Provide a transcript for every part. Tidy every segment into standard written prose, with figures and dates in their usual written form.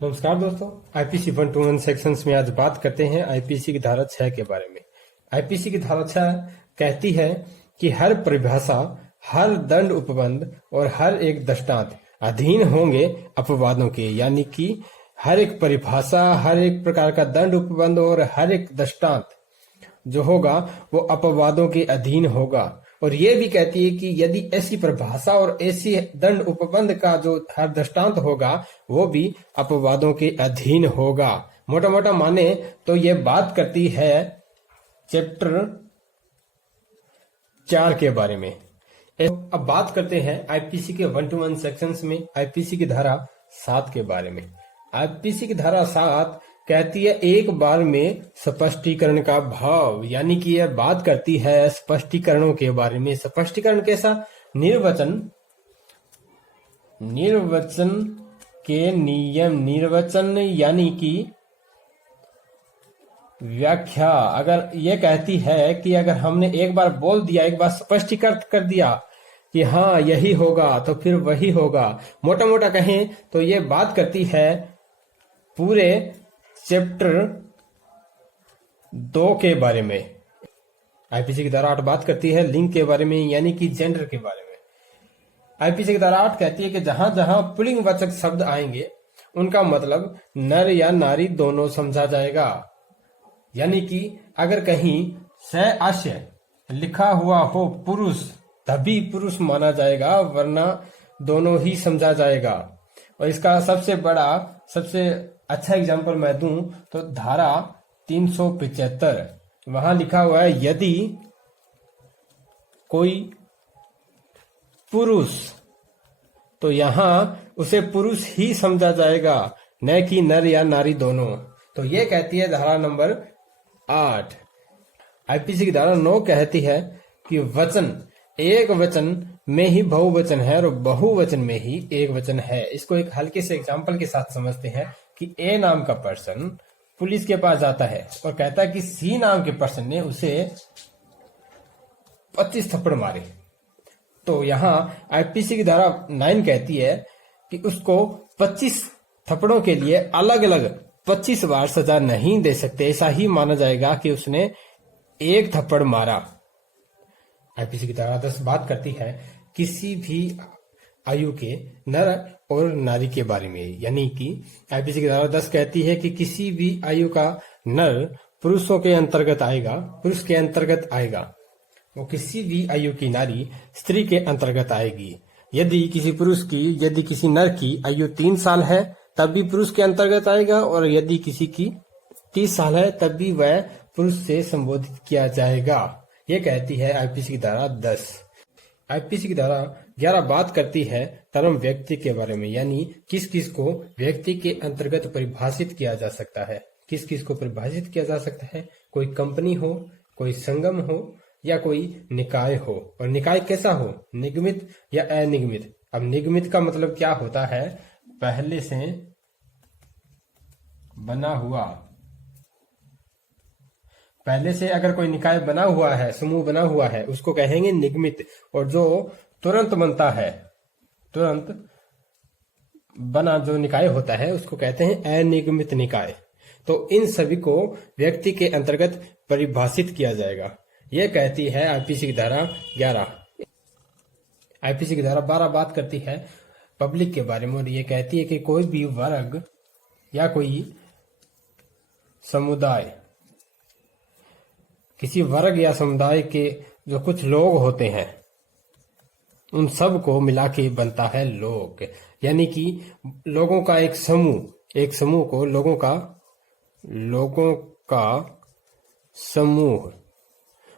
नमस्कार दोस्तों, IPC 121 sections में आज बात करते हैं आईपीसी की धारा 6 के बारे में। आईपीसी की धारा 6 कहती है कि हर परिभाषा, हर दंड उपबंध और हर एक दृष्टांत अधीन होंगे अपवादों के। यानी कि हर एक परिभाषा, हर एक प्रकार का दंड उपबंध और हर एक दृष्टांत जो होगा वो अपवादों के अधीन होगा। और ये भी कहती है कि यदि ऐसी परिभाषा और ऐसी दंड उपबंध का जो हर दृष्टांत होगा वो भी अपवादों के अधीन होगा। मोटा मोटा माने तो ये बात करती है चैप्टर 4 के बारे में। अब बात करते हैं आईपीसी के 121 सेक्शंस में आईपीसी की धारा 7 के बारे में। आईपीसी की धारा 7 कहती है एक बार में स्पष्टीकरण का भाव। यानी कि यह बात करती है स्पष्टीकरणों के बारे में। स्पष्टीकरण कैसा? निर्वचन के नियम, निर्वचन यानी कि व्याख्या। अगर यह कहती है कि अगर हमने एक बार बोल दिया, एक बार स्पष्टीकृत कर दिया कि हाँ यही होगा, तो फिर वही होगा। मोटा मोटा कहें तो यह बात करती है पूरे चैप्टर 2 के बारे में। आईपीसी की धारा 8 बात करती है लिंग के बारे में, यानी कि जेंडर के बारे में। आईपीसी की धारा 8 कहती है कि जहां जहां पुल्लिंगवाचक शब्द आएंगे उनका मतलब नर या नारी दोनों समझा जाएगा। यानी कि अगर कहीं स आशय लिखा हुआ हो पुरुष, तभी पुरुष माना जाएगा, वरना दोनों ही समझा जाएगा। और इसका सबसे अच्छा एग्जाम्पल मैं दूं तो धारा 375 वहां लिखा हुआ है यदि कोई पुरुष, तो यहां उसे पुरुष ही समझा जाएगा, न कि नर या नारी दोनों। तो ये कहती है धारा नंबर 8। आईपीसी की धारा 9 कहती है कि वचन एक वचन में ही बहुवचन है और बहुवचन में ही एक वचन है। इसको एक हल्के से एग्जाम्पल के साथ समझते हैं कि ए नाम का पर्सन पुलिस के पास जाता है और कहता है कि सी नाम के पर्सन ने उसे 25 थप्पड़ मारे। तो यहाँ आईपीसी की धारा 9 कहती है कि उसको 25 थप्पड़ों के लिए अलग अलग 25 बार सजा नहीं दे सकते। ऐसा ही माना जाएगा कि उसने एक थप्पड़ मारा। आईपीसी की धारा 10 बात करती है किसी भी आयु के नर और नारी के बारे में। यानी कि आईपीसी की धारा 10 कहती है कि किसी भी आयु का नर पुरुषों के अंतर्गत आएगा, पुरुष के अंतर्गत आएगा, वो किसी भी आयु की नारी स्त्री के अंतर्गत आएगी। यदि किसी नर की आयु 3 साल है तब भी पुरुष के अंतर्गत आएगा, और यदि किसी की 30 साल है तब भी वह पुरुष से संबोधित किया जाएगा। ये कहती है आईपीसी की धारा 10। आईपीसी की धारा 11 बात करती है term व्यक्ति के बारे में। यानी किस किस को व्यक्ति के अंतर्गत परिभाषित किया जा सकता है। किस किस को परिभाषित किया जा सकता है? कोई कंपनी हो, कोई संगम हो, या कोई निकाय हो। और निकाय कैसा हो? निगमित या अनिगमित। अब निगमित का मतलब क्या होता है? पहले से बना हुआ। पहले से अगर कोई निकाय बना हुआ है, समूह बना हुआ है, उसको कहेंगे निगमित। और जो तुरंत बनता है, तुरंत बना जो निकाय होता है उसको कहते हैं अनिगमित निकाय। तो इन सभी को व्यक्ति के अंतर्गत परिभाषित किया जाएगा। यह कहती है आईपीसी की धारा 11। आईपीसी की धारा 12 बात करती है पब्लिक के बारे में, और ये कहती है कि कोई भी वर्ग या कोई समुदाय, किसी वर्ग या समुदाय के जो कुछ लोग होते हैं उन सब को मिला के बनता है लोग। यानी कि लोगों का एक समूह को लोगों का समूह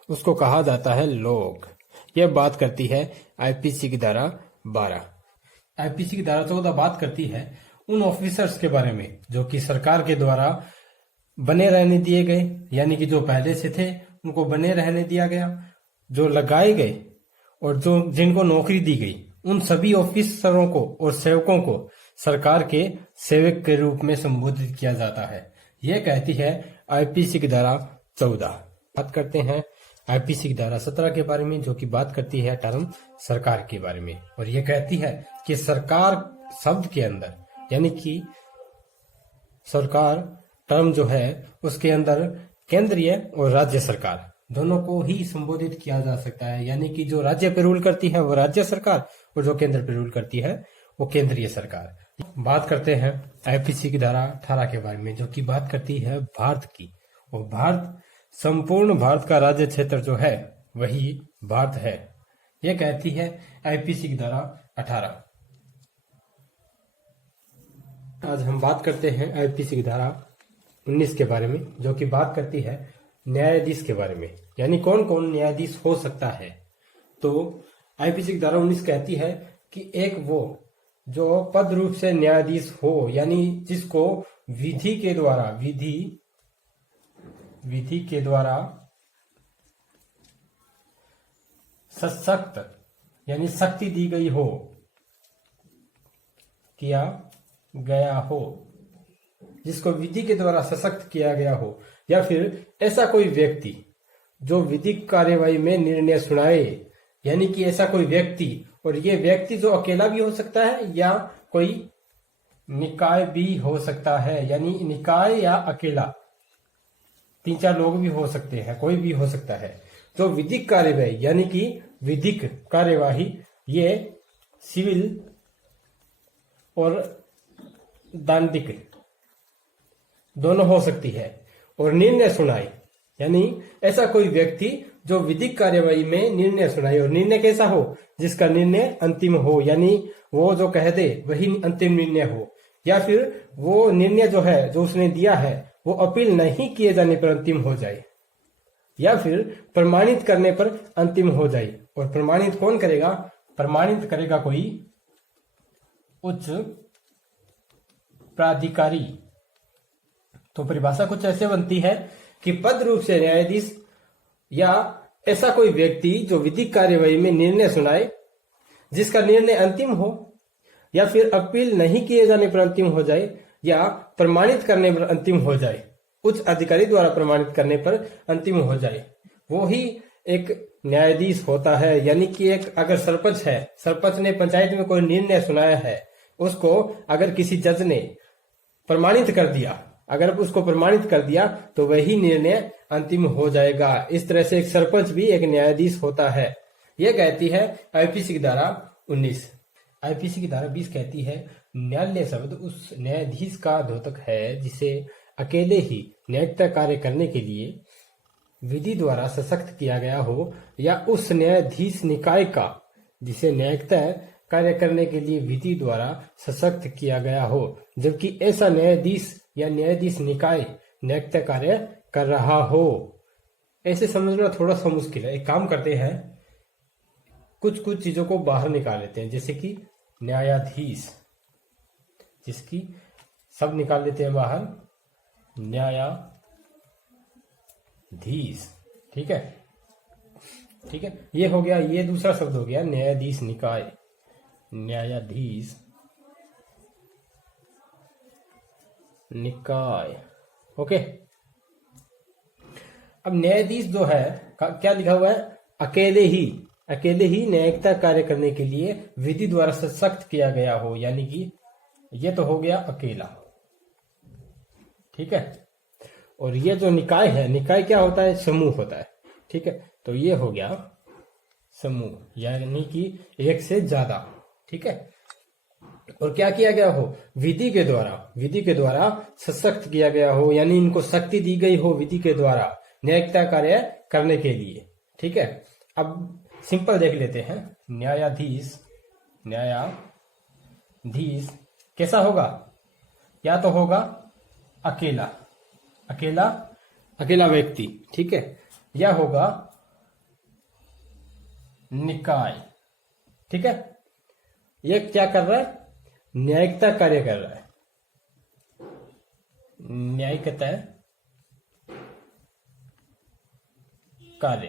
उसको कहा जाता है लोग। यह बात करती है आईपीसी की धारा 12। आईपीसी की धारा 14 बात करती है उन ऑफिसर्स के बारे में जो कि सरकार के द्वारा बने रहने दिए गए। यानी कि जो पहले से थे उनको बने रहने दिया गया, जो लगाए गए और जो जिनको नौकरी दी गई, उन सभी ऑफिसरों को और सेवकों को सरकार के सेवक के रूप में संबोधित किया जाता है। यह कहती है आईपीसी की धारा 14। बात करते हैं आईपीसी की धारा 17 के बारे में, जो कि बात करती है टर्म सरकार के बारे में। और यह कहती है कि सरकार शब्द के अंदर यानी कि सरकार टर्म जो है उसके अंदर केंद्रीय और राज्य सरकार दोनों को ही संबोधित किया जा सकता है। यानी कि जो राज्य पे रूल करती है वो राज्य सरकार और जो केंद्र पे रूल करती है वो केंद्रीय सरकार। बात करते हैं आईपीसी की धारा 18 के बारे में, जो कि बात करती है भारत की। और संपूर्ण भारत का राज्य क्षेत्र जो है वही भारत है, यह कहती है आईपीसी की धारा 18। आज हम बात करते हैं आईपीसी की धारा 19 के बारे में, जो कि बात करती है न्यायाधीश के बारे में, यानी कौन कौन न्यायाधीश हो सकता है। तो आईपीसी की धारा 19 कहती है कि एक वो जो पद रूप से न्यायाधीश हो, यानी जिसको विधि के द्वारा सशक्त यानी शक्ति दी गई हो, किया गया हो, जिसको विधि के द्वारा सशक्त किया गया हो, या फिर ऐसा कोई व्यक्ति जो विधिक कार्यवाही में निर्णय सुनाए, यानी कि ऐसा कोई व्यक्ति, और ये व्यक्ति जो अकेला भी हो सकता है या कोई निकाय भी हो सकता है, यानी निकाय या अकेला 3-4 लोग भी हो सकते हैं, कोई भी हो सकता है। जो विधिक कार्यवाही यानी कि विधिक कार्यवाही ये सिविल और दांडिक दोनों हो सकती है। और निर्णय सुनाई यानी ऐसा कोई व्यक्ति जो विधिक कार्यवाही में निर्णय सुनाए, और निर्णय कैसा हो, जिसका निर्णय अंतिम हो, यानी वो जो कह दे वही अंतिम निर्णय हो, या फिर वो निर्णय जो है जो उसने दिया है वो अपील नहीं किए जाने पर अंतिम हो जाए, या फिर प्रमाणित करने पर अंतिम हो जाए। और प्रमाणित कौन करेगा? प्रमाणित करेगा कोई उच्च प्राधिकारी। तो परिभाषा कुछ ऐसे बनती है कि पद रूप से न्यायाधीश या ऐसा कोई व्यक्ति जो विधिक कार्यवाही में निर्णय सुनाए, जिसका निर्णय अंतिम हो, या फिर अपील नहीं किए जाने पर अंतिम हो जाए, या प्रमाणित करने पर अंतिम हो जाए, उच्च अधिकारी द्वारा प्रमाणित करने पर अंतिम हो जाए, वो ही एक न्यायाधीश होता है। यानी कि एक अगर सरपंच है, सरपंच ने पंचायत में कोई निर्णय सुनाया है, उसको अगर किसी जज ने प्रमाणित कर दिया, अगर उसको प्रमाणित कर दिया तो वही निर्णय अंतिम हो जाएगा। इस तरह से एक सरपंच भी एक न्यायाधीश होता है। यह कहती है आईपीसी की धारा 19। आईपीसी की धारा 20 कहती है न्यायालय शब्द उस न्यायाधीश का द्योतक है जिसे अकेले ही न्यायिक कार्य करने के लिए विधि द्वारा सशक्त किया गया हो, या उस न्यायाधीश निकाय का जिसे न्यायिक कार्य करने के लिए विधि द्वारा सशक्त किया गया हो, जबकि ऐसा न्यायाधीश या न्यायाधीश निकाय न्यायिक कार्य कर रहा हो। ऐसे समझना थोड़ा सा मुश्किल है। एक काम करते हैं, कुछ चीजों को बाहर निकाल लेते हैं, जैसे कि न्यायाधीश, जिसकी सब निकाल लेते हैं बाहर, न्यायाधीश। ठीक है, ठीक है, ये हो गया। ये दूसरा शब्द हो गया न्यायाधीश निकाय, न्यायाधीश निकाय। ओके, अब न्यायाधीश जो है क्या लिखा हुआ है? अकेले ही न्यायिक कार्य करने के लिए विधि द्वारा सशक्त किया गया हो, यानी कि ये तो हो गया अकेला। ठीक है, और ये जो निकाय है, निकाय क्या होता है? समूह होता है। ठीक है, तो ये हो गया समूह, यानी कि एक से ज्यादा। ठीक है, और क्या किया गया हो? विधि के द्वारा सशक्त किया गया हो, यानी इनको शक्ति दी गई हो विधि के द्वारा न्यायिक कार्य करने के लिए। ठीक है, अब सिंपल देख लेते हैं। न्यायाधीश कैसा होगा? या तो होगा अकेला व्यक्ति। ठीक है, या होगा निकाय। ठीक है, ये क्या कर रहा है? न्यायिकता कार्य कर रहा है, न्यायिकता कार्य,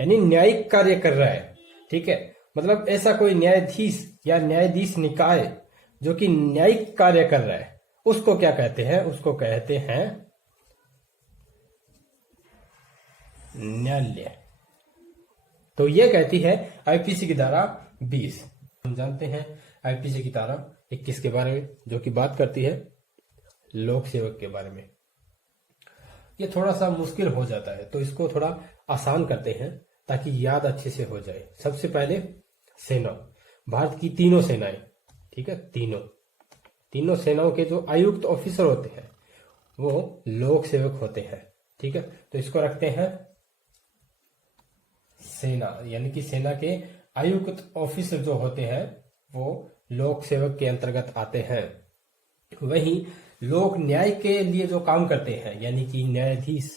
यानी न्यायिक कार्य कर रहा है। ठीक है, मतलब ऐसा कोई न्यायाधीश या न्यायाधीश निकाय जो कि न्यायिक कार्य कर रहा है, उसको क्या कहते हैं? उसको कहते हैं न्यायालय। तो ये कहती है आईपीसी की धारा 20। हम जानते हैं आईपीसी की धारा 21 के बारे में, जो कि बात करती है लोक सेवक के बारे में। ये थोड़ा सा मुश्किल हो जाता है, तो इसको थोड़ा आसान करते हैं ताकि याद अच्छे से हो जाए। सबसे पहले सेना, भारत की तीनों सेनाएं, ठीक है, तीनों सेनाओं के जो आयुक्त ऑफिसर होते हैं वो लोक सेवक होते हैं, ठीक है। तो इसको रखते हैं सेना, यानी कि सेना के आयुक्त ऑफिसर जो होते हैं वो लोक सेवक के अंतर्गत आते हैं। वहीं लोक न्याय के लिए जो काम करते हैं, यानी कि न्यायाधीश,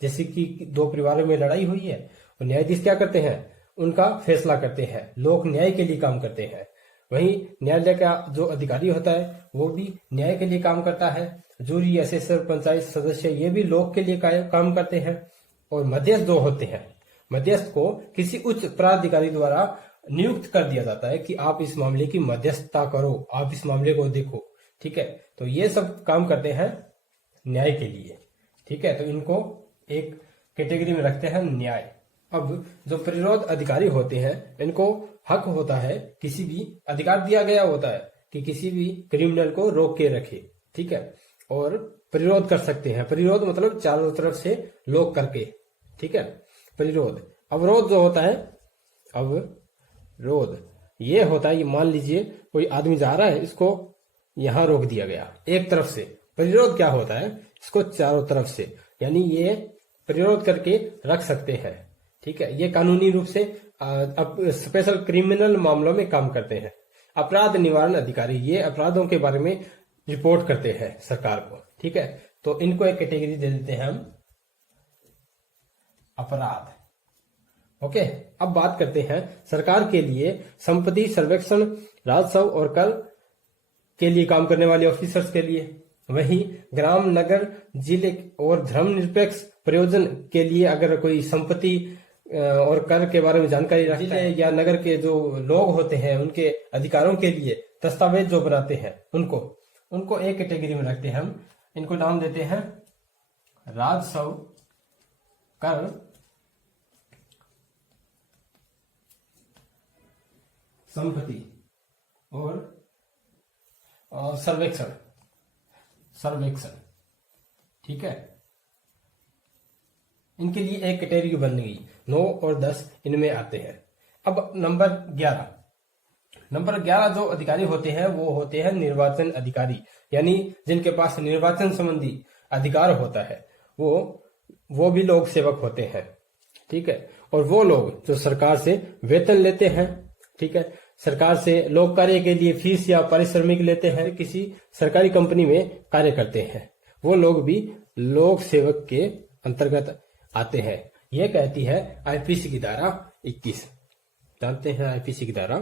जैसे कि दो परिवारों में लड़ाई हुई है, तो न्यायाधीश क्या करते हैं, उनका फैसला करते हैं, लोक न्याय के लिए काम करते हैं। वहीं न्यायालय का जो अधिकारी होता है वो भी न्याय के लिए काम करता है। जूरी, असेसर, पंचायत सदस्य, ये भी लोक के लिए काम करते हैं। और मध्यस्थ जो होते हैं, मध्यस्थ को किसी उच्च प्राधिकारी द्वारा नियुक्त कर दिया जाता है कि आप इस मामले की मध्यस्थता करो, आप इस मामले को देखो, ठीक है। तो ये सब काम करते हैं न्याय के लिए, ठीक है। तो इनको एक कैटेगरी में रखते हैं न्याय। अब जो प्रतिरोध अधिकारी होते हैं, इनको हक होता है, किसी भी अधिकार दिया गया होता है कि किसी भी क्रिमिनल को रोक के रखे, ठीक है, और प्रतिरोध कर सकते हैं। प्रतिरोध मतलब चारों तरफ से लोक करके, ठीक है। प्रतिरोध, अवरोध जो होता है, अवरोध ये होता है, ये मान लीजिए कोई आदमी जा रहा है, इसको यहां रोक दिया गया एक तरफ से। प्रतिरोध क्या होता है, इसको चारों तरफ से, यानी ये प्रतिरोध करके रख सकते हैं, ठीक है। ये कानूनी रूप से स्पेशल क्रिमिनल मामलों में काम करते हैं। अपराध निवारण अधिकारी, ये अपराधों के बारे में रिपोर्ट करते हैं सरकार को, ठीक है। तो इनको एक कैटेगरी दे देते हैं हम अपराध। ओके, अब बात करते हैं सरकार के लिए संपत्ति सर्वेक्षण, राजस्व और कर के लिए काम करने वाले ऑफिसर्स के लिए। वहीं ग्राम, नगर, जिले और धर्मनिरपेक्ष प्रयोजन के लिए अगर कोई संपत्ति और कर के बारे में जानकारी रखता है, या नगर के जो लोग होते हैं उनके अधिकारों के लिए दस्तावेज जो बनाते हैं, उनको एक कैटेगरी में रखते हैं हम। इनको नाम देते हैं राजस्व, कर, संपत्ति और सर्वेक्षण, ठीक है। इनके लिए एक कैटेगरी बन गई। 9 और 10 इनमें आते हैं। अब नंबर 11 जो अधिकारी होते हैं वो होते हैं निर्वाचन अधिकारी, यानी जिनके पास निर्वाचन संबंधी अधिकार होता है, वो भी लोक सेवक होते हैं, ठीक है। और वो लोग जो सरकार से वेतन लेते हैं, ठीक है, सरकार से लोक कार्य के लिए फीस या पारिश्रमिक लेते हैं, किसी सरकारी कंपनी में कार्य करते हैं, वो लोग भी लोक सेवक के अंतर्गत आते हैं। यह कहती है आईपीसी की धारा 21। जानते हैं आईपीसी की धारा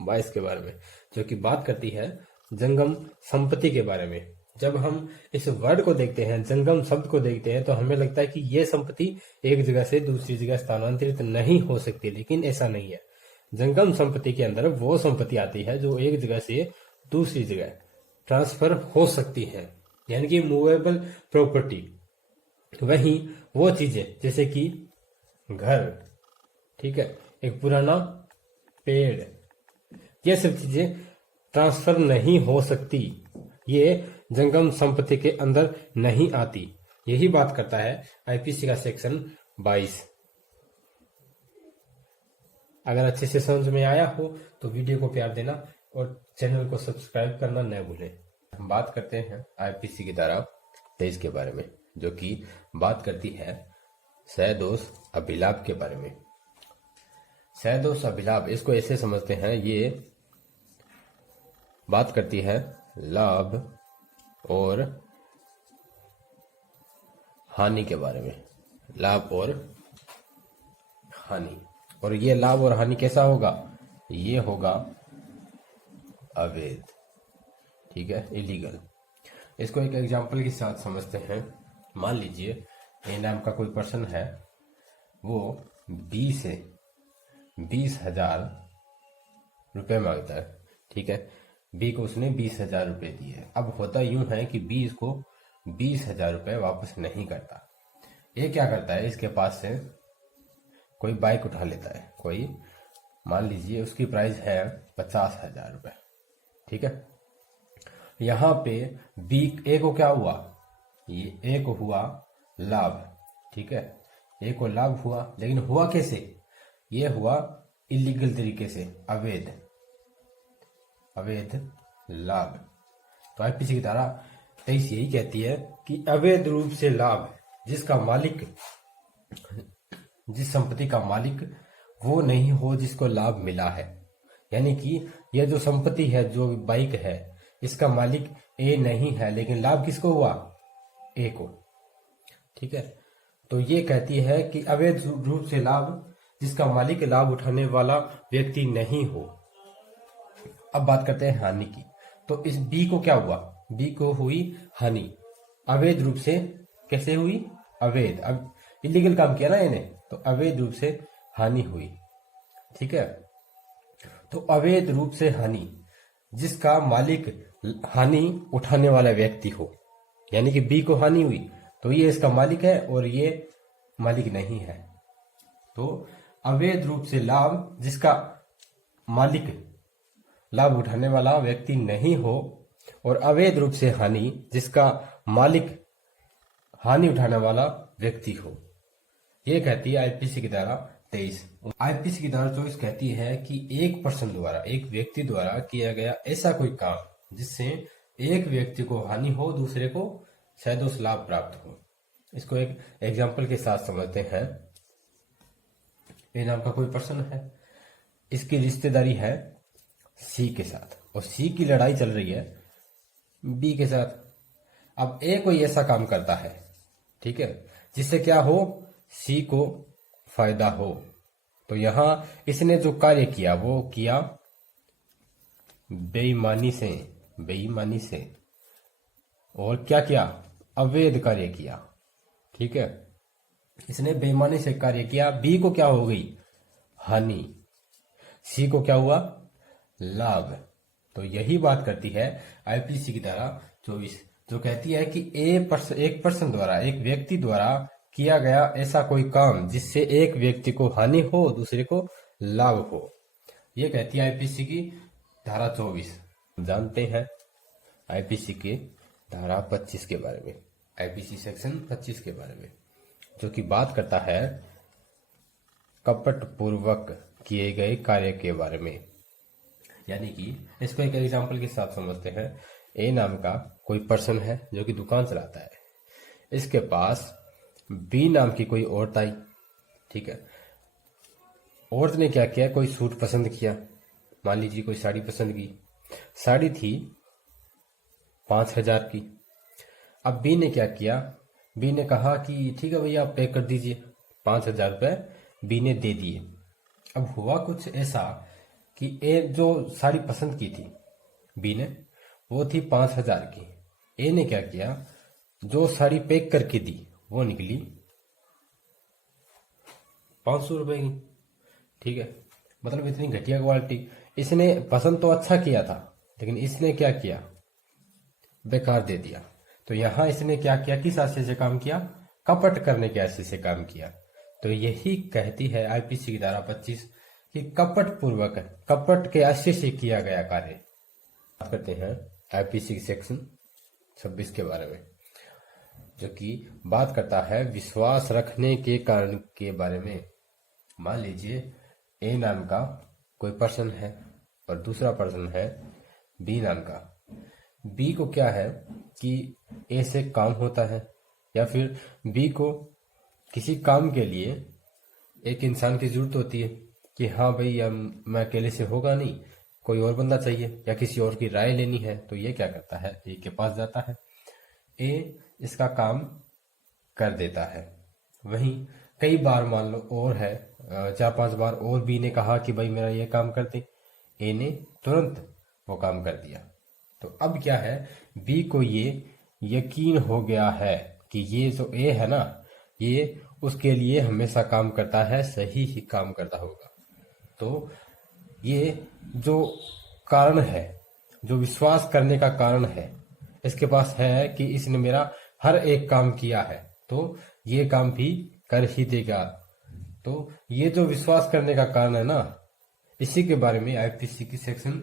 22 के बारे में, जो कि बात करती है जंगम संपत्ति के बारे में। जब हम इस वर्ड को देखते हैं, जंगम शब्द को देखते हैं, तो हमें लगता है कि यह संपत्ति एक जगह से दूसरी जगह स्थानांतरित नहीं हो सकती, लेकिन ऐसा नहीं है। जंगम संपत्ति के अंदर वो संपत्ति आती है जो एक जगह से दूसरी जगह ट्रांसफर हो सकती है, यानी कि मूवेबल प्रॉपर्टी। वहीं वो चीजें जैसे कि घर, ठीक है, एक पुराना पेड़, ये सब चीजें ट्रांसफर नहीं हो सकती, ये जंगम संपत्ति के अंदर नहीं आती। यही बात करता है आईपीसी का सेक्शन 22। अगर अच्छे से समझ में आया हो तो वीडियो को प्यार देना और चैनल को सब्सक्राइब करना न भूलें। हम बात करते हैं आईपीसी की धारा 23 के बारे में, जो कि बात करती है सह-दोष अभिलाभ के बारे में। सह-दोष अभिलाभ, इसको ऐसे समझते हैं, ये बात करती है लाभ और हानि के बारे में। लाभ और हानि, और ये लाभ और हानि कैसा होगा, ये होगा अवैध, ठीक है, इलीगल। इसको एक एग्जांपल के साथ समझते हैं। मान लीजिए ए नाम का कोई पर्सन है, वो बी से 20,000 रुपए मांगता है, ठीक है। बी को उसने 20,000 रुपए दिए। अब होता यूं है कि बी इसको 20,000 रुपए वापस नहीं करता। ये क्या करता है, इसके पास से कोई बाइक उठा लेता है, कोई, मान लीजिए उसकी प्राइस है 50,000 रुपए, ठीक है। यहाँ पे बी ए को क्या हुआ, ये ए को हुआ लाभ, ठीक है, ए को लाभ हुआ, लेकिन हुआ कैसे, ये हुआ इलीगल तरीके से, अवैध लाभ। तो आईपीसी की धारा 23 यही कहती है कि अवैध रूप से लाभ जिसका मालिक, जिस संपत्ति का मालिक वो नहीं हो जिसको लाभ मिला है, यानी कि यह जो संपत्ति है, जो बाइक है, इसका मालिक ए नहीं है, लेकिन लाभ किसको हुआ, ए को, ठीक है। तो ये कहती है कि अवैध रूप से लाभ जिसका मालिक लाभ उठाने वाला व्यक्ति नहीं हो। अब बात करते हैं हानि की। तो इस बी को क्या हुआ, बी को हुई हानि, अवैध रूप से, कैसे हुई, अवैध, अब इलीगल काम किया ना इन्हें, तो अवैध रूप से हानि हुई, ठीक है। तो अवैध रूप से हानि जिसका मालिक हानि उठाने वाला व्यक्ति हो, यानी कि बी को हानि हुई तो ये इसका मालिक है और ये मालिक नहीं है। तो अवैध रूप से लाभ जिसका मालिक लाभ उठाने वाला व्यक्ति नहीं हो और अवैध रूप से हानि जिसका मालिक हानि उठाने वाला व्यक्ति हो, ये कहती है आईपीसी की धारा 23। आईपीसी की धारा 24 कहती है कि एक पर्सन द्वारा, एक व्यक्ति द्वारा किया गया ऐसा कोई काम जिससे एक व्यक्ति को हानि हो, दूसरे को सैदोष लाभ प्राप्त हो। इसको एक एग्जाम्पल के साथ समझते हैं। ए नाम का कोई पर्सन है, इसकी रिश्तेदारी है सी के साथ और सी की लड़ाई चल रही है बी के साथ। अब ए कोई ऐसा काम करता है, ठीक है, जिससे क्या हो, सी को फायदा हो। तो यहां इसने जो कार्य किया वो किया बेईमानी से, और क्या किया, अवैध कार्य किया, ठीक है। इसने बेईमानी से कार्य किया, बी को क्या हो गई, हानि, सी को क्या हुआ, लाभ। तो यही बात करती है आईपीसी की धारा 24, जो कहती है कि एक पर्सन द्वारा, एक व्यक्ति द्वारा किया गया ऐसा कोई काम जिससे एक व्यक्ति को हानि हो, दूसरे को लाभ हो। ये कहती है आईपीसी की धारा 24। जानते हैं आईपीसी के धारा 25 के बारे में, आईपीसी सेक्शन 25 के बारे में, जो कि बात करता है कपट पूर्वक किए गए कार्य के बारे में। यानी कि इसको एक एग्जांपल के साथ समझते हैं। ए नाम का कोई पर्सन है जो कि दुकान चलाता है, इसके पास बी नाम की कोई औरत आई, ठीक है। औरत ने क्या किया, कोई सूट पसंद किया, मान लीजिए कोई साड़ी पसंद की, साड़ी थी 5,000 की। अब बी ने क्या किया, बी ने कहा कि ठीक है भैया आप पे कर दीजिए, 5,000 रुपये बी ने दे दिए। अब हुआ कुछ ऐसा कि ए जो साड़ी पसंद की थी बी ने, वो थी 5,000 की। ए ने क्या किया, जो साड़ी पैक करके दी वो निकली 500 रुपए की, ठीक है। मतलब इतनी घटिया क्वालिटी। इसने पसंद तो अच्छा किया था, लेकिन इसने क्या किया, बेकार दे दिया। तो यहां इसने क्या किया, किस आशय से काम किया, कपट करने के आशय से काम किया। तो यही कहती है आईपीसी की धारा 25 कि कपट पूर्वक, कपट के आशय से किया गया कार्य। बात करते हैं आईपीसी सेक्शन 26 के बारे में, जो कि बात करता है विश्वास रखने के कारण के बारे में। मान लीजिए ए नाम का कोई पर्सन है और दूसरा पर्सन है बी नाम का। बी को क्या है कि ए से काम होता है, या फिर बी को किसी काम के लिए एक इंसान की जरूरत होती है कि हाँ भाई मैं अकेले से होगा नहीं, कोई और बंदा चाहिए, या किसी और की राय लेनी है। तो ये क्या करता है, ए के पास जाता है, ए इसका काम कर देता है। वहीं कई बार मान लो और है 4-5 बार और बी ने कहा कि भाई मेरा ये काम कर दे, ए ने तुरंत वो काम कर दिया। तो अब क्या है, बी को ये यकीन हो गया है कि ये जो ए है ना, ये उसके लिए हमेशा काम करता है, सही ही काम करता होगा। तो ये जो कारण है, जो विश्वास करने का कारण है इसके पास है कि इसने मेरा हर एक काम किया है, तो ये काम भी कर ही देगा। तो ये जो विश्वास करने का कारण है ना, इसी के बारे में आईपीसी की सेक्शन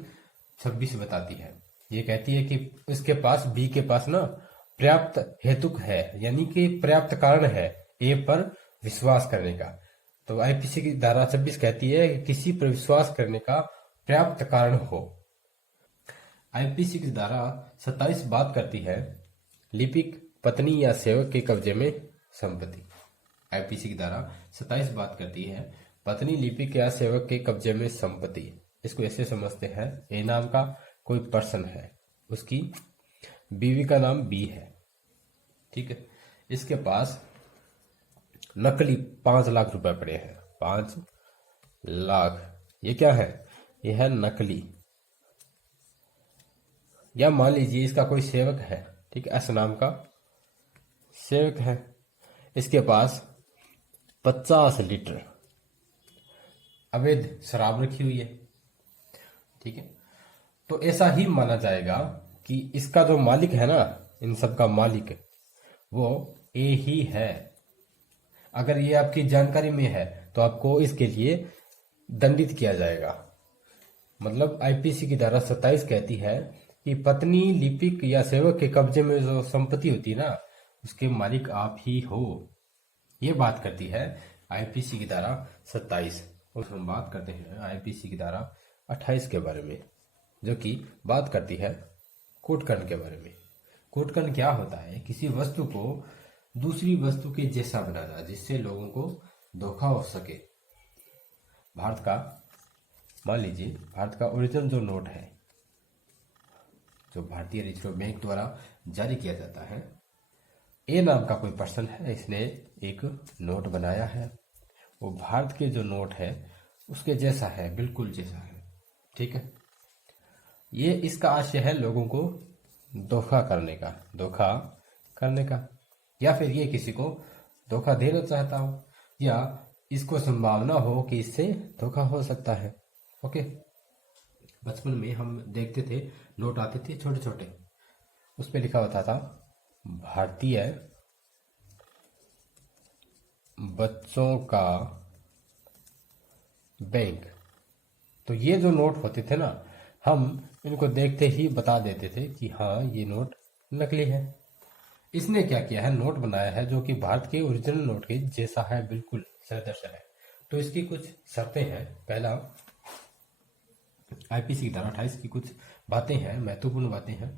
26 बताती है। ये कहती है कि उसके पास बी के पास ना पर्याप्त हेतुक है, यानी कि पर्याप्त कारण है ए पर विश्वास करने का। तो आईपीसी की धारा 26 कहती है कि किसी पर विश्वास करने का पर्याप्त कारण हो। आईपीसी की धारा 27 बात करती है लिपिक पत्नी या सेवक के कब्जे में संपत्ति। आईपीसी की धारा 27 बात करती है पत्नी लिपिक या सेवक के कब्जे में संपत्ति। इसको ऐसे समझते हैं, ए नाम का कोई पर्सन है, उसकी बीवी का नाम बी है, ठीक है। इसके पास नकली 5 लाख रुपए पड़े हैं, 5 लाख। ये क्या है? यह है नकली। या मान लीजिए इसका कोई सेवक है, ठीक है, एस नाम का सेवक है, इसके पास 50 लीटर अवैध शराब रखी हुई है, ठीक है। तो ऐसा ही माना जाएगा कि इसका जो मालिक है ना, इन सब का मालिक वो ए ही है। अगर ये आपकी जानकारी में है तो आपको इसके लिए दंडित किया जाएगा। मतलब आईपीसी की धारा 27 कहती है कि पत्नी लिपिक या सेवक के कब्जे में जो संपत्ति होती है ना, उसके मालिक आप ही हो। ये बात करती है आईपीसी की धारा 27। और हम बात करते हैं आईपीसी की धारा 28 के बारे में, जो कि बात करती है कूटकर्म के बारे में। कूटकर्म क्या होता है? किसी वस्तु को दूसरी वस्तु के जैसा बनाना, जिससे लोगों को धोखा हो सके। भारत का, मान लीजिए भारत का ओरिजिनल जो नोट है, जो भारतीय रिजर्व बैंक द्वारा जारी किया जाता है, ए नाम का कोई पर्सन है, इसने एक नोट बनाया है। वो भारत के जो नोट है उसके जैसा है, बिल्कुल जैसा है, ठीक है। ये इसका आशय है लोगों को धोखा करने का, या फिर ये किसी को धोखा देना चाहता हो, या इसको संभावना हो कि इससे धोखा हो सकता है। ओके, बचपन में हम देखते थे नोट आते थे छोटे छोटे, उस पर लिखा होता था भारतीय बच्चों का बैंक। तो ये जो नोट होते थे ना, हम इनको देखते ही बता देते थे कि हाँ ये नोट नकली है। इसने क्या किया है? नोट बनाया है जो कि भारत के ओरिजिनल नोट के जैसा है, बिल्कुल सदृश है। तो इसकी कुछ शर्तें हैं। पहला, आईपीसी की धारा 28 की कुछ बातें हैं, महत्वपूर्ण बातें हैं,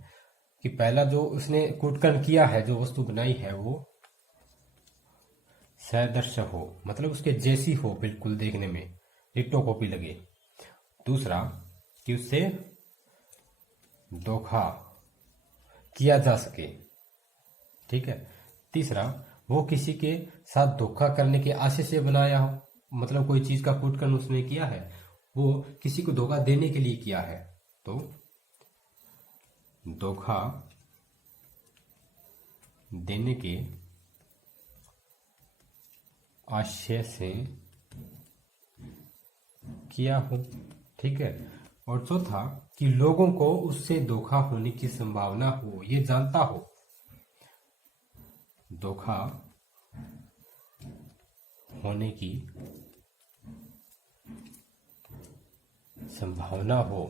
कि पहला जो उसने कूटकर्म किया है, जो वस्तु बनाई है वो सदृश हो, मतलब उसके जैसी हो, बिल्कुल देखने में डिट्टो कॉपी लगे। दूसरा, कि उससे धोखा किया जा सके, ठीक है। तीसरा, वो किसी के साथ धोखा करने के आशय से बनाया हो, मतलब कोई चीज का कूटकर्म उसने किया है, वो किसी को धोखा देने के लिए किया है, तो धोखा देने के आशय से किया हो, ठीक है। और चौथा, कि लोगों को उससे धोखा होने की संभावना हो, ये जानता हो, धोखा होने की संभावना हो,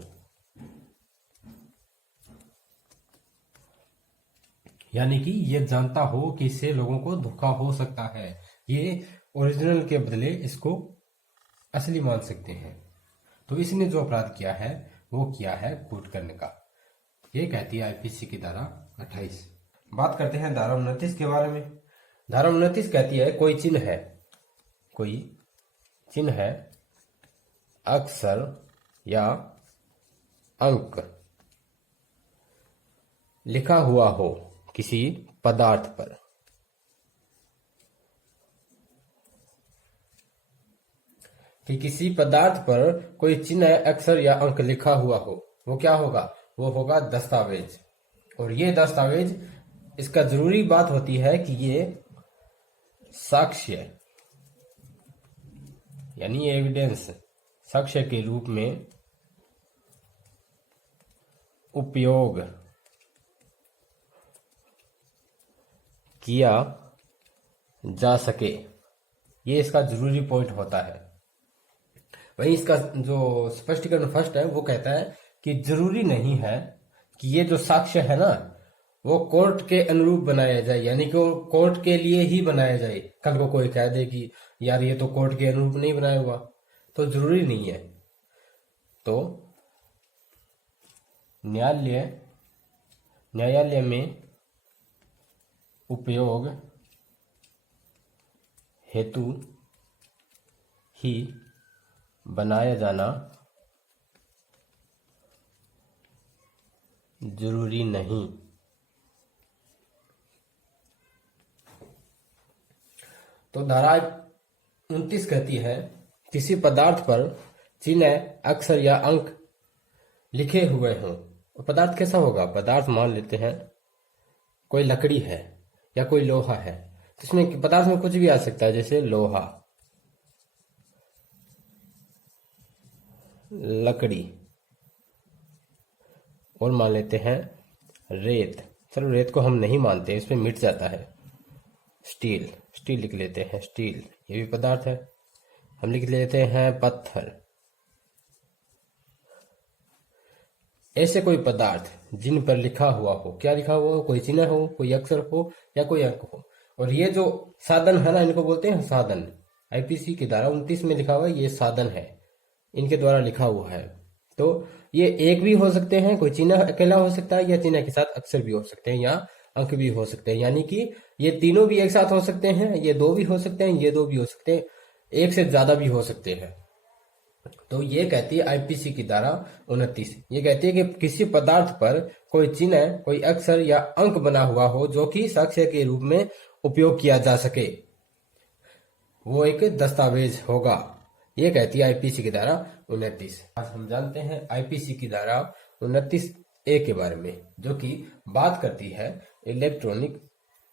यानी कि ये जानता हो कि इससे लोगों को धोखा हो सकता है, ये ओरिजिनल के बदले इसको असली मान सकते हैं। तो इसने जो अपराध किया है वो किया है कूटकर्म का। ये कहती है आईपीसी की धारा 28। बात करते हैं धारा 29 के बारे में। धारा 29 कहती है कोई चिन्ह है, अक्षर या अंक लिखा हुआ हो किसी पदार्थ पर, कि किसी पदार्थ पर कोई चिन्ह, अक्षर या अंक लिखा हुआ हो, वो क्या होगा? वो होगा दस्तावेज। और ये दस्तावेज, इसका जरूरी बात होती है कि ये साक्ष्य यानी एविडेंस, साक्ष्य के रूप में उपयोग किया जा सके, ये इसका जरूरी पॉइंट होता है। वहीं इसका जो स्पष्टीकरण फर्स्ट है वो कहता है कि जरूरी नहीं है कि ये जो साक्ष्य है ना वो कोर्ट के अनुरूप बनाया जाए, यानी कि वो कोर्ट के लिए ही बनाया जाए। कल को कोई कह दे कि यार ये तो कोर्ट के अनुरूप नहीं बनाया हुआ, तो जरूरी नहीं है। तो न्यायालय में उपयोग हेतु ही बनाया जाना जरूरी नहीं। तो धारा 29 कहती है किसी पदार्थ पर चिन्ह, अक्षर या अंक लिखे हुए हों। पदार्थ कैसा होगा? पदार्थ मान लेते हैं कोई लकड़ी है या कोई लोहा है, तो इसमें पदार्थ में कुछ भी आ सकता है, जैसे लोहा, लकड़ी, और मान लेते हैं रेत। चलो रेत को हम नहीं मानते, इसमें मिट जाता है। स्टील लिख लेते हैं, स्टील ये भी पदार्थ है। हम लिख लेते हैं पत्थर। ऐसे कोई पदार्थ जिन पर लिखा हुआ हो, क्या लिखा हुआ हो? कोई चिन्ह हो, कोई अक्षर हो या कोई अंक हो। और ये जो साधन है ना, इनको बोलते हैं साधन। आईपीसी की धारा 29 में लिखा हुआ है ये साधन है, इनके द्वारा लिखा हुआ है। तो ये एक भी हो सकते हैं, कोई चिन्ह अकेला हो सकता है, या चिन्ह के साथ अक्षर भी हो सकते हैं, या अंक भी हो सकते हैं। यानी कि ये तीनों भी एक साथ हो सकते हैं, ये दो भी हो सकते हैं, ये दो भी हो सकते हैं, एक से ज्यादा भी हो सकते हैं। तो ये कहती है आईपीसी की धारा 29, ये कहती है कि किसी पदार्थ पर कोई चिन्ह, कोई अक्षर या अंक बना हुआ हो जो कि साक्ष्य के रूप में उपयोग किया जा सके, वो एक दस्तावेज होगा। ये कहती है आईपीसी की धारा 29। आज हम जानते हैं आईपीसी की धारा 29A के बारे में, जो कि बात करती है इलेक्ट्रॉनिक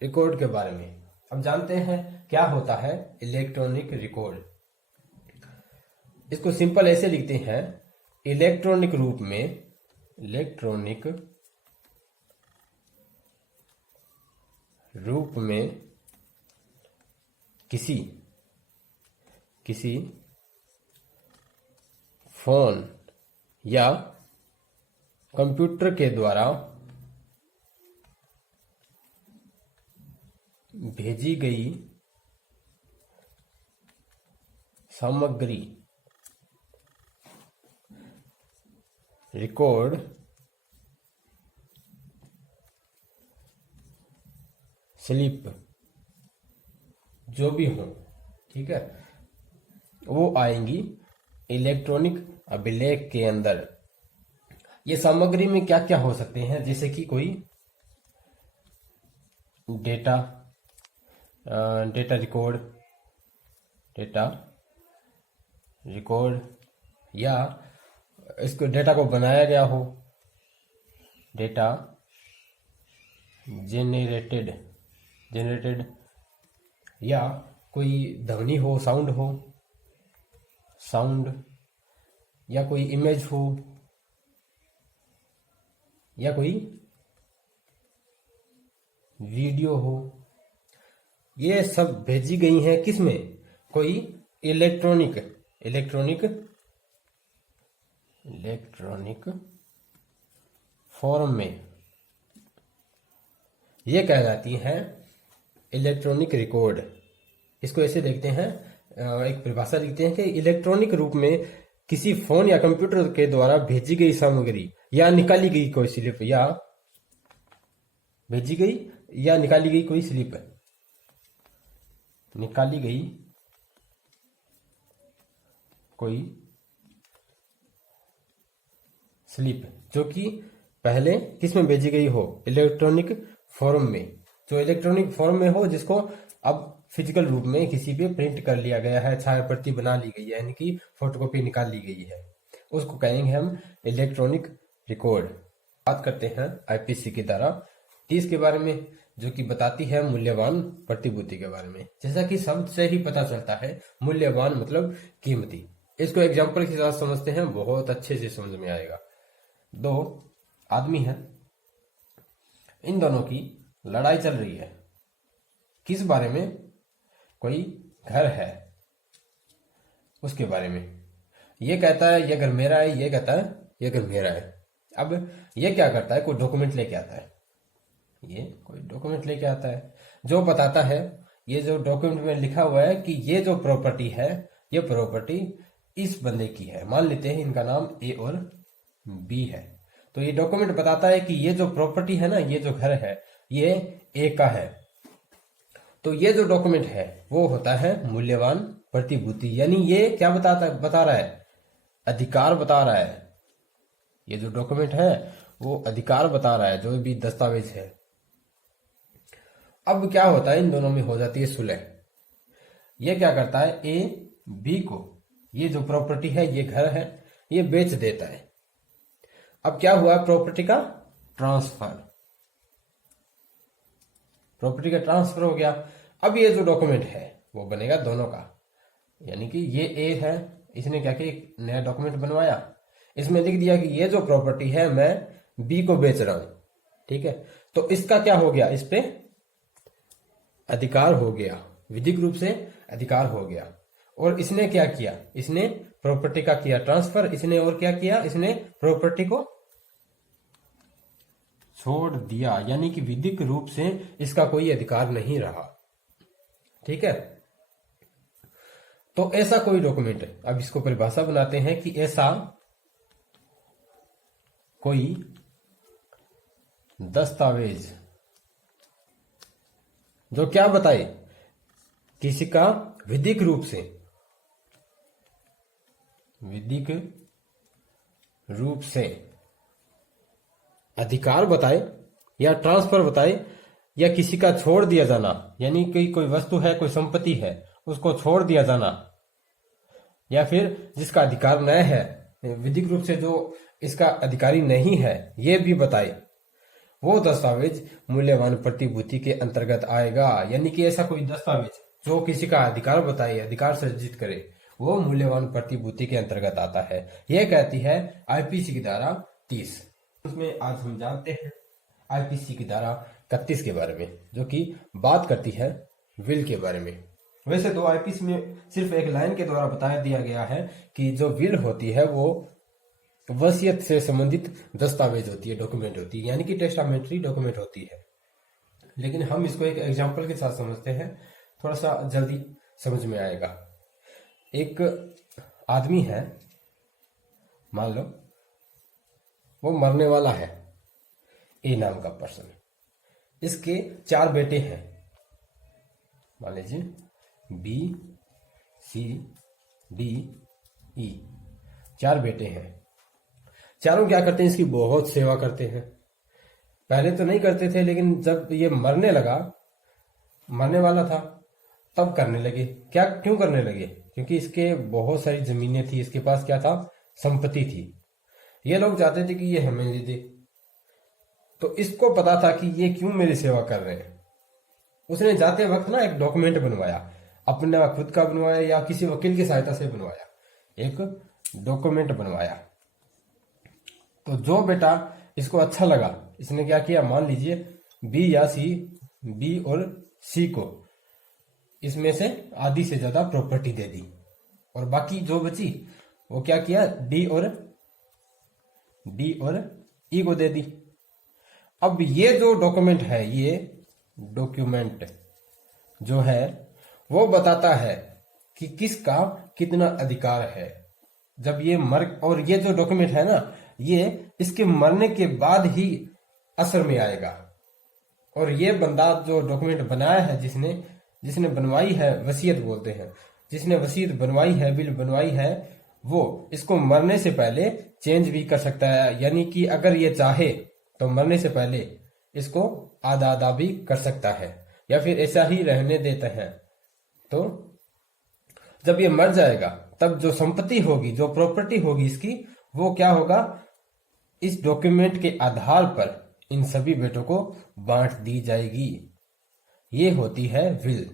रिकॉर्ड के बारे में। अब जानते हैं क्या होता है इलेक्ट्रॉनिक रिकॉर्ड। इसको सिंपल ऐसे लिखते हैं, इलेक्ट्रॉनिक रूप में किसी फोन या कंप्यूटर के द्वारा भेजी गई सामग्री रिकॉर्ड स्लिप जो भी हो, ठीक है, वो आएंगी इलेक्ट्रॉनिक अभिलेख के अंदर। ये सामग्री में क्या क्या हो सकते हैं? जैसे कि कोई डेटा रिकॉर्ड या इसको डेटा को बनाया गया हो, डेटा जेनरेटेड या कोई ध्वनि हो, साउंड या कोई इमेज हो या कोई वीडियो हो। ये सब भेजी गई हैं किसमें? कोई इलेक्ट्रॉनिक फॉर्म में। ये कहलाती हैं इलेक्ट्रॉनिक रिकॉर्ड। इसको ऐसे देखते हैं, एक परिभाषा लिखते हैं कि इलेक्ट्रॉनिक रूप में किसी फोन या कंप्यूटर के द्वारा भेजी गई सामग्री या निकाली गई कोई स्लिप, या भेजी गई या निकाली गई कोई स्लिप, निकाली गई कोई स्लिप जो कि पहले किस में भेजी गई हो? इलेक्ट्रॉनिक फॉर्म में। जो इलेक्ट्रॉनिक फॉर्म में हो, जिसको अब फिजिकल रूप में किसी पे प्रिंट कर लिया गया है, छाया प्रति बना ली गई है, यानी कि फोटोकॉपी निकाल ली गई है, उसको कहेंगे हम इलेक्ट्रॉनिक रिकॉर्ड। बात करते हैं आईपीसी की धारा 30 के बारे में, जो कि बताती है मूल्यवान प्रतिभूति के बारे में। जैसा कि शब्द से ही पता चलता है, मूल्यवान मतलब कीमती। इसको एग्जाम्पल के साथ समझते हैं, बहुत अच्छे से समझ में आएगा। दो आदमी हैं, इन दोनों की लड़ाई चल रही है। किस बारे में? कोई घर है उसके बारे में। ये कहता है ये घर मेरा है, ये कहता है ये घर मेरा है। अब ये क्या करता है, कोई डॉक्यूमेंट लेके आता है, ये कोई डॉक्यूमेंट लेके आता है जो बताता है, ये जो डॉक्यूमेंट में लिखा हुआ है कि ये जो प्रॉपर्टी है, ये प्रॉपर्टी इस बंदे की है। मान लेते हैं इनका नाम ए और बी है। तो ये डॉक्यूमेंट बताता है कि ये जो प्रॉपर्टी है ना, ये जो घर है, ये ए का है। तो ये जो डॉक्यूमेंट है वो होता है मूल्यवान प्रतिभूति, यानी ये क्या बता रहा है, अधिकार बता रहा है। ये जो डॉक्यूमेंट है वो अधिकार बता रहा है, जो भी दस्तावेज है। अब क्या होता है, इन दोनों में हो जाती है सुलह। ये क्या करता है, ए बी को ये जो प्रॉपर्टी है, ये घर है, ये बेच देता है। अब क्या हुआ, प्रॉपर्टी का ट्रांसफर, प्रॉपर्टी का ट्रांसफर हो गया। अब ये जो डॉक्यूमेंट है वो बनेगा दोनों का, यानी कि ये ए है, इसने क्या किया, एक नया डॉक्यूमेंट बनवाया, इसमें लिख दिया कि ये जो प्रॉपर्टी है मैं बी को बेच रहा हूं, ठीक है। तो इसका क्या हो गया, इस पे अधिकार हो गया, विधिक रूप से अधिकार हो गया। और इसने क्या किया, इसने प्रॉपर्टी का किया ट्रांसफर, इसने और क्या किया, इसने प्रॉपर्टी को छोड़ दिया, यानी कि विधिक रूप से इसका कोई अधिकार नहीं रहा, ठीक है। तो ऐसा कोई डॉक्यूमेंट, अब इसको परिभाषा बनाते हैं कि ऐसा कोई दस्तावेज जो क्या बताए, किसी का विधिक रूप से अधिकार बताए या ट्रांसफर बताए, या किसी का छोड़ दिया जाना, यानी कि कोई वस्तु है, कोई संपत्ति है, उसको छोड़ दिया जाना, या फिर जिसका अधिकार न है, विधिक रूप से जो इसका अधिकारी नहीं है, ये भी बताए, वो दस्तावेज मूल्यवान प्रतिभूति के अंतर्गत आएगा। यानी कि ऐसा कोई दस्तावेज जो किसी का अधिकार बताए, अधिकार सर्जित करे, वो मूल्यवान प्रतिभूति के अंतर्गत आता है। यह कहती है आईपीसी की धारा 30। उसमें आज हम जानते हैं आईपीसी की धारा 31 के बारे में, जो कि बात करती है विल के बारे में। वैसे तो आईपीसी में सिर्फ एक लाइन के द्वारा बताया दिया गया है कि जो विल होती है वो वसीयत से संबंधित दस्तावेज होती है, डॉक्यूमेंट होती है, यानी कि टेस्टामेंट्री डॉक्यूमेंट होती है। लेकिन हम इसको एक एग्जांपल के साथ समझते हैं, थोड़ा सा जल्दी समझ में आएगा। एक आदमी है, मान लो वो मरने वाला है, ए नाम का पर्सन, इसके 4 बेटे हैं, मान लीजिए बी सी डी ई, 4 बेटे हैं। चारों क्या करते हैं, इसकी बहुत सेवा करते हैं। पहले तो नहीं करते थे, लेकिन जब ये मरने लगा, मरने वाला था, तब करने लगे। क्यों करने लगे, क्योंकि इसके बहुत सारी जमीनें थी, इसके पास क्या था, संपत्ति थी। ये लोग चाहते थे कि ये हमें दे दे, तो इसको पता था कि ये क्यों मेरी सेवा कर रहे हैं। उसने जाते वक्त ना एक डॉक्यूमेंट बनवाया, अपना खुद का बनवाया या किसी वकील की सहायता से बनवाया, एक डॉक्यूमेंट बनवाया। तो जो बेटा इसको अच्छा लगा, इसने क्या किया, मान लीजिए बी या सी, बी और सी को इसमें से आधी से ज्यादा प्रॉपर्टी दे दी, और बाकी जो बची वो क्या किया, डी और ई को दे दी। अब ये जो डॉक्यूमेंट है, ये डॉक्यूमेंट जो है वो बताता है कि किसका कितना अधिकार है। जब ये और ये जो डॉक्यूमेंट है ना, ये इसके मरने के बाद ही असर में आएगा। और ये बंदा जो डॉक्यूमेंट बनाया है, जिसने बनवाई है, वसीयत बोलते हैं, जिसने वसीयत बनवाई है, विल बनवाई है, वो इसको मरने से पहले चेंज भी कर सकता है। यानी कि अगर ये चाहे तो मरने से पहले इसको आधा आधा भी कर सकता है, या फिर ऐसा ही रहने देते हैं। तो जब ये मर जाएगा, तब जो संपत्ति होगी, जो प्रॉपर्टी होगी इसकी, वो क्या होगा, इस डॉक्यूमेंट के आधार पर इन सभी बेटों को बांट दी जाएगी। ये होती है विल।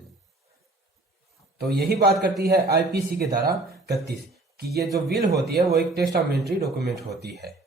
तो यही बात करती है आईपीसी की धारा 31 कि ये जो विल होती है वो एक टेस्टामेंट्री डॉक्यूमेंट होती है।